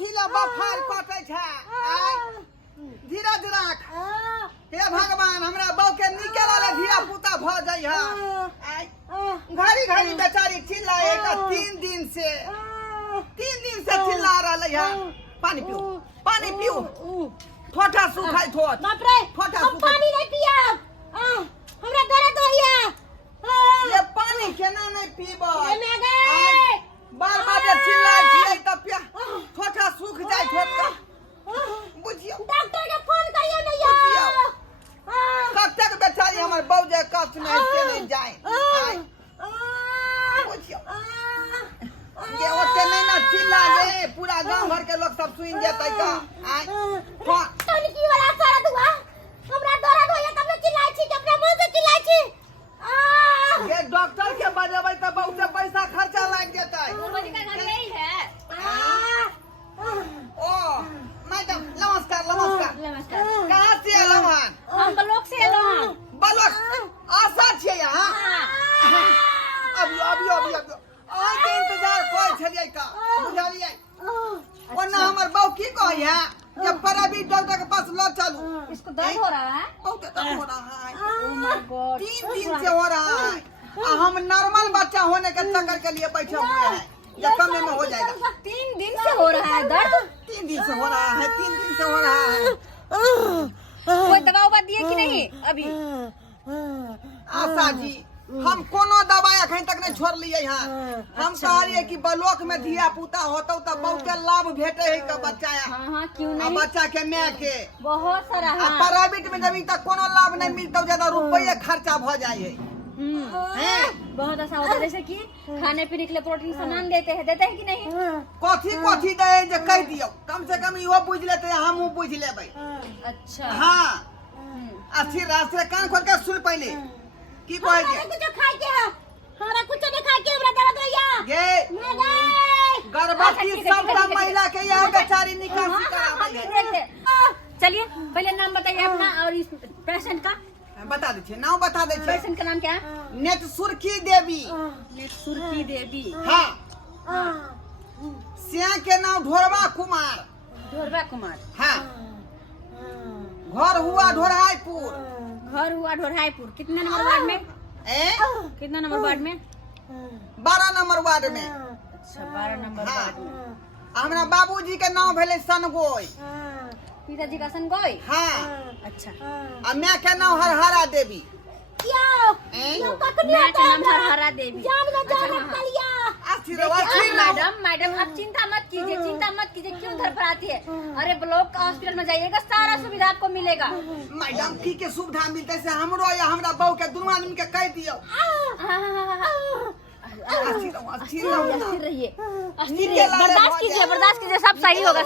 कथी ला बफार कटे छै धीरज राख हे भगवान हमरा बहू के निकल आले धिया पुता भ जाय है घड़ी घड़ी बेचारी चिल्लाए का 3 दिन से चिल्ला रहले है पानी पियो ठोठा सुखाई ठोठ बाप रे ठोठा हम पानी नहीं पिया हमरा दर्द होइया ये पानी केना नहीं पीबो मैं गए बार चिल्लाए छियै त पिया ठोठा सूख जाय ठोठा बुझियो डॉक्टर के फोन करियो नहीं यार कब तक बेचारी हमर बहू जे कष्ट में से नहीं जाए बुझियो ये ओते नहीं ना चिल्ला दे पूरा गांव भर के लोग सब सुन जेतै का टोनी वाला सारा दुआ हमरा दर्द होइया तब चिल्लाइ छी अपना मुंह से चिल्लाइ छी ये डॉक्टर के बजेबै त बहुत पैसा खर्चा लाग जेतै मोदी का घर यही है। ओ मैडम नमस्कार नमस्कार। कहाँ से एलौ हन हम ब्लॉक से एलौ हन। ब्लॉक आशा छियै यहाँ अभियो आइ के इंतजार कोइ छलियै का बुझलियै ओना हमर बहू की कहै है जब प्राइवेट डॉक्टर के पास लो चलू इसको दर्द हो रहा है। बहुत दर्द हो रहा है ओह माय गॉड 3 दिन से हो रहा है हम नॉर्मल बच्चा होने के चक्कर के लिए बैठे हुए हैं ये कम में हो जाएगा 3 दिन से हो रहा है दर्द। 3 दिन से हो रहा है 3 दिन से हो रहा है कोई दवा उवा दिए कि नहीं अभी? आशा जी हम कोनो दवाई अखन तक नहीं छोड़ लिए हैं हम कहलिए कि ब्लॉक में धिया पुता होतो त बहुत लाभ भेटे है का बच्चा हाँ क्यों नहीं बच्चा के माँ के बहुत सारा हाँ। प्राइवेट में जब तक कोनो लाभ नहीं मिलता ज्यादा रुपये खर्चा भ जाए है बहुत ऐसा होता है जैसे कि खाने पीने के लिए प्रोटीन सामान देते हैं कि नहीं? कथी दे जे कह दियो कम से कम इहो बुझ लेते हम बुझ लेबै। अच्छा हाँ अस्थिर रास्ते कान खोल के सुन पहले की कहे जे कुछ खाइ के हमरा कुछ नहीं खाइ के हमरा दर्द होइया ये मैं गए गर्भवती सब महिला के यहाँ बेचारी निकासी कराबै है। चलिए पहले नाम बताइए अपना और इस पेशेंट का बता दे छे नाम बता दे छे पेशेंट का नाम क्या है? नेट सुर्खी देवी सुर्खी देवी। हाँ सिया के नाम ढोरवा कुमार हाँ घर हुआ ढोरहाईपुर घर हुआ ढोरहाईपुर। कितने नंबर वार्ड में? कितना नंबर वार्ड में? 12 नंबर वार्ड में। अच्छा 12 नंबर वार्ड में। हमरा बाबूजी के नाम भेले सनगोई पिताजी का संगोई। हाँ अच्छा आ मैं के नाम हरहरा देवी मैं का नाम हरहरा देवी। मैडम आप चिंता मत कीजिए क्यों घर पर आती है? अरे ब्लॉक हॉस्पिटल में जाइएगा सारा सुविधा आपको मिलेगा। मैडम की के सुविधा मिलते से हमरो या हमरा बहू के दोनों आदमी के कह दियो स्थिर रहिए बर्दाश्त कीजिए सब सही होगा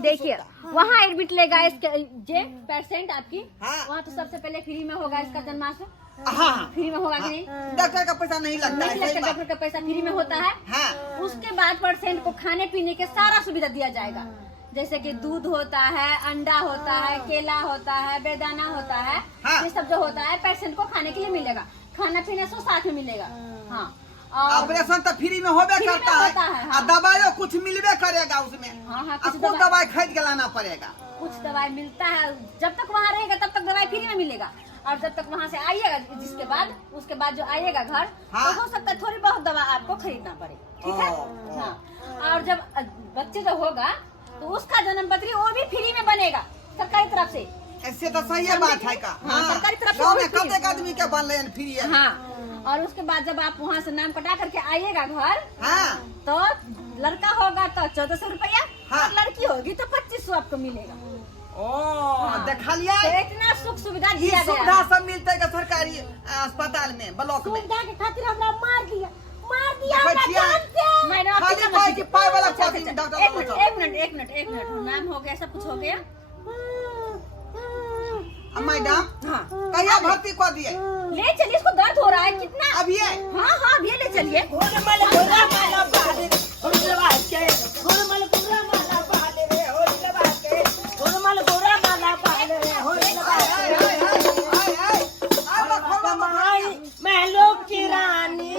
देखिए वहाँ एडमिट लेगा इसके जे पेशेंट आपकी वहाँ तो सबसे पहले फ्री में होगा इसका जन्माष्टमी फ्री में होगा कि नहीं? डॉक्टर का पैसा नहीं लगता है डॉक्टर का पैसा फ्री में होता है। उसके बाद पेशेंट को खाने पीने के सारा सुविधा दिया जाएगा जैसे कि दूध होता है अंडा होता है केला होता है बेदाना होता है ये सब जो होता है पेशेंट को खाने के लिए मिलेगा खाना पीने से साथ में मिलेगा। हाँ ऑपरेशन तो फ्री में होबे करता है और दवाइयों कुछ मिलबे करेगा उसमें। कुछ दवाई खरीद के लाना पड़ेगा कुछ दवाई मिलता है जब तक वहाँ रहेगा तब तक दवाई फ्री में मिलेगा और जब तक वहाँ से आइएगा उसके बाद जो आइएगा घर तो हो सकता है थोड़ी बहुत दवा आपको खरीदना पड़े ठीक है। हाँ और जब बच्चे जो होगा तो उसका जन्म पत्री वो भी फ्री में बनेगा सरकारी तरफ से। ऐसे तो सही बात है का सरकारी तरफ से कते आदमी के बनले फ्री है। हाँ और उसके बाद जब आप वहाँ से नाम कटा करके आइएगा घर तो लड़का होगा तो 1400 रुपया और लड़की होगी तो 2500 आपको मिलेगा। देखा लिया इतना सुख सुविधा दिया गया सुविधा सब मिलता है सरकारी अस्पताल में ब्लॉक में सुविधा के खातिर हमरा मार दिया मैडम एक मिनट नाम हो गया सब कुछ हो गया। मैडम कहिया भर्ती कर दिए ले चलिए इसको दर्द हो रहा है कितना अभी है? हाँ अभी ले चलिए महलों की रानी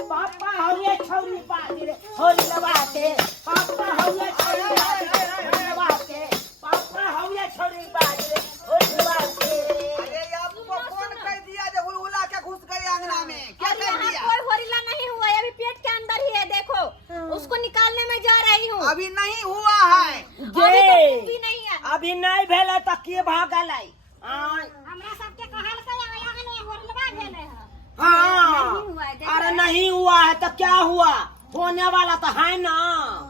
पापा और ये छौरी बाजरे होली लबाते पापा हौले छोरी बाजरे लबाते पापा हौले छोरी बाजरे होली लबाते। अरे आपको कौन कह दिया जो हुलहुला के घुस गए अंगना में? क्या अरे कह यहाँ दिया? कोई होरिला नहीं हुआ है, अभी पेट के अंदर ही है, देखो उसको निकालने में जा रही हूँ। अभी नहीं हुआ है। अभी तो कुछ भी नहीं है। अभी नहीं भेले त के भागल आई हमरा सबके कहल के आगे ने होरलवा भेले है। हाँ नहीं हुआ है, देख अरे रहे हैं। नहीं हुआ है तो क्या हुआ होने वाला तो है ना।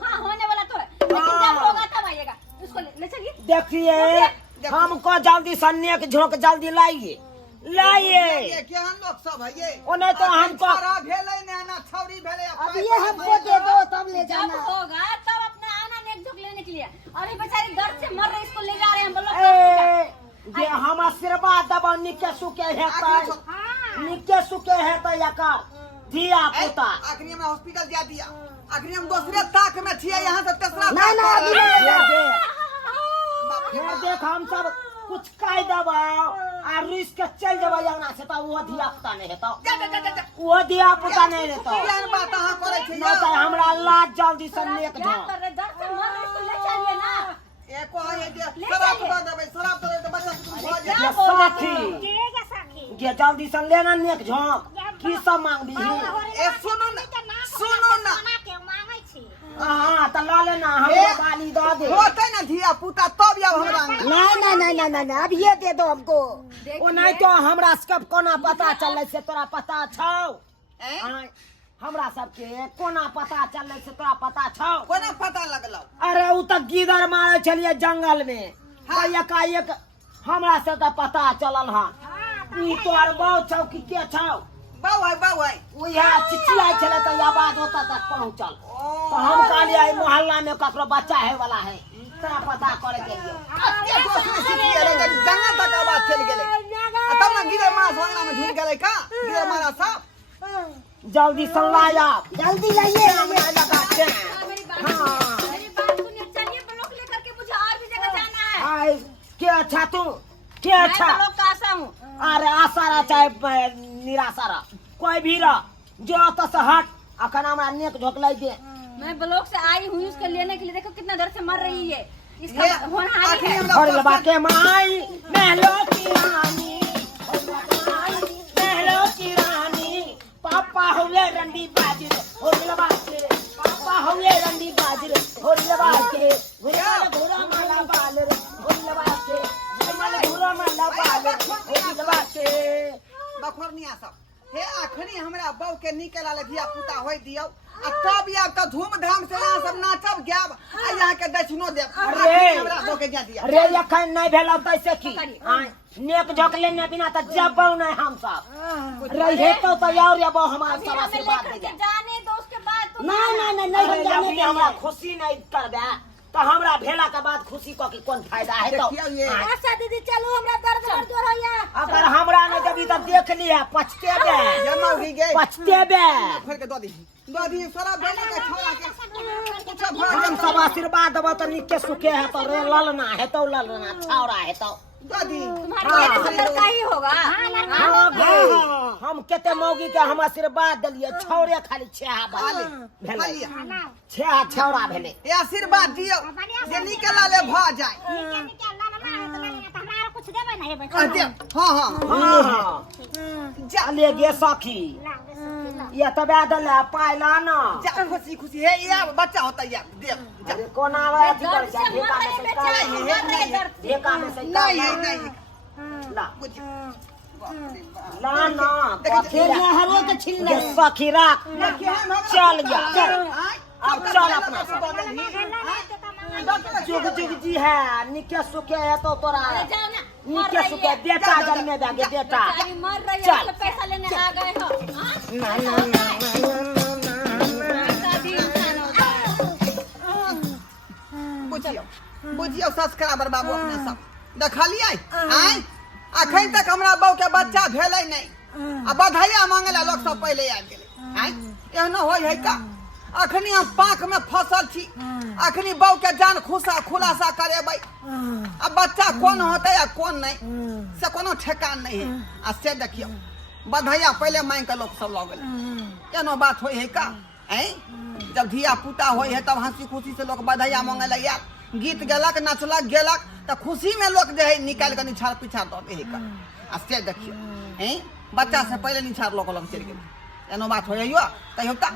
हाँ होने वाला तो है, लेकिन जब होगा तब आइएगा। उसको ले चलिए। देखिए हमको जल्दी सन्ने के झोंक जल्दी लाइए ये क्या हम लोग सब है ये? ओ नहीं तो हमको छोरा भेले ना छौरी भेले। अब ये हमको दे दो तब ले जब जाना। होगा तब अपना आना नेक झोंक लेने के लिए। अभी बेचारी दर्द से मर रही, इसको ले जा रहे हैं हम लोग। ये हम आशीर्वाद दबा निके सुके हेता निके सुके हेता यकार दिया पुता आखिरी में हॉस्पिटल जा दिया। आखिरी हम दूसरे ताक में छिए, यहाँ से तेसरा ना ना अभी ये देख हम सब कुछ कह दबाओ और रिस्क के चल जब यहाँ से तो वो दिया पुता नहीं हेता वो दिया पुता नहीं रहता क्या बात अहाँ करे छी? ना तो हमरा लाज जल्दी से लेक क्या जा कर रहे, दर्द से मर रहे, इसको ले चलिए ना। एको है ये ले शराब जाइए। तो देबे, शराब तो देबे, बच्चा तुम भऽ क्या जाए। बोल रहे साथी के जा सकी। ये जल्दी से लेना नेक झोंक की सब मांग भी ए सुनो ना के मांगे छी। हाँ तो ला लेना हमको बाली दे दे होते ना धिया पुता तब अब हमरा ना अब ये दे दो हमको। ओ नहीं तो हमरा सब कोना पता चले से तोरा पता छौ हैं? आय, हमरा सबके कोना पता चले से तोरा पता छौ कोना पता लगलो? अरे उ तक गिदर मारे छलिए जंगल में हाँ। एकाएक हमरा से तो पता चलल हा ई तोर बहु छौ कि के छौ बाऊ है उहा चिचिया छले तो आवाज होता तक पहुंचल तो हम कहलिए मोहल्ला में ककरो बच्चा है वाला है तोरा पता करे के लिए ये दोस्त सिखिए रे जंगल तक आवाज चल गेले। आ तब ना गिरे मास अंगना में ढूंढ गेले का गिरे मारा साहब। जल्दी सल्लाया जल्दी लाइए। मेरी बात हाँ। मेरी बात सुनिए, चलिए ब्लॉक लेकर के, मुझे और भी जगह जाना है। आय के अच्छा तू के मैं अच्छा ब्लॉक का आशा हूँ। अरे आसारा चाहे निराशारा कोई भी रह जो तो से हट अखन हमरा नेक झोंक लाई दे मैं ब्लॉक से आई हूँ उसके लेने के लिए। देखो कितना दर्द से मर रही है, इसका ये होनहारी आखिरी है। हम और लोग लबा के माई महलो की रानी महलो की रानी पापा हुए रंडी बाजरे और लबा के पापा हुए रंडी बाजरे और लबा के घोड़ा माला बाल रे और लबा के घोड़ा माला बाल और लबा के बखोरनिया सब हे अखनी हमरा बहू के निकला ले धिया पुता होय दियो आ तब या तो धूमधाम से यहाँ सब नाचब गायब आ यहाँ के दक्षिणो देब। अरे। अखनी हमरा बहू के जा दिया। अरे अखन नहीं भेल तैसे की आय, नेक झोंक लेने बिना तो जब नहीं हम सब रहे तो और अब हमारा अभी सब हमें आशीर्वाद लेकर दे के दे जाने दो, उसके बाद तुम अरे जब भी हमरा खुशी नहीं करबे तो हमरा भेला के बाद खुशी को की कौन फायदा है तो देखियो ये आय, अच्छा दीदी चलो हमरा दर्द बढ़ जोर होया। अगर हमरा ने जब तक देख लिया पछतेबे जमा हो गई पछतेबे खोल के दो दी सारा बेले के छोरा के कुछ हम सब आशीर्वाद देबो तो निके सुखे है तो रे ललना है तो ललना छौरा है तो दो दी। तुम्हारे लिए तो लड़का ही होगा। हाँ गे, हम केते मौगी के हम आशीर्वाद दिलिए छौरे खाली छेहा बाले भेले खालिया छेहा छौरा भेले ये आशीर्वाद दियो जे निकला ले भ जाए। कुछ देबे नहीं आ दे हां हां हाँ जा ले गे सखी ये तबे दले पाइला ना जा खुशी खुशी हे ये बच्चा होता है दे जा। अरे कोना वे की कर दर्द से ढेका मर में रही से बेचारी, मर रही दर्द से। ढेका में से नहीं नहीं ला कुछ ला ना देखिए, कथी हरो के छिल ले सखी राख चल गया चल अब चल अपना जुग जुग जी है निके सुखे है तो तोरा अरे जाओ ना, मर निके रही सुखे है। बेटा जन्मे जागे बेटा बेचारी मर रही है, चल। उससे पैसा लेने आ गए हो। हाँ? ना ना ऐसा भी इंसान होता है। बुझियो सब्सक्राइबर बाबू अपने सब देखलिए आय अखन तक हमरा बहू के बच्चा भेलै नहीं आ बधाइया मांगला लोग सब पहले आ गेले आय एहनो होय है का अखनी हम पाक में फसल छी अखनी बहू के जान खुलासा करेबै अब बच्चा कौन होते या कौन नहीं से कोनो ठेकान नहीं है आ से देखियो बधाइया पहले मांग के लोग सब लगल एनो बात होय है का हैं जब धिया पुता होय है तब हंसी खुशी से लोग बधाइया मांगे लगे, गीत गेलक, नचलक, गेलक, तो खुशी में लोग जो है निकाल कर निछाड़ पिछाड़ दे है। आ से देखियो हैं बच्चा से पहले निछाड़ लोग चल गेल, एनो बात हो कहियो ता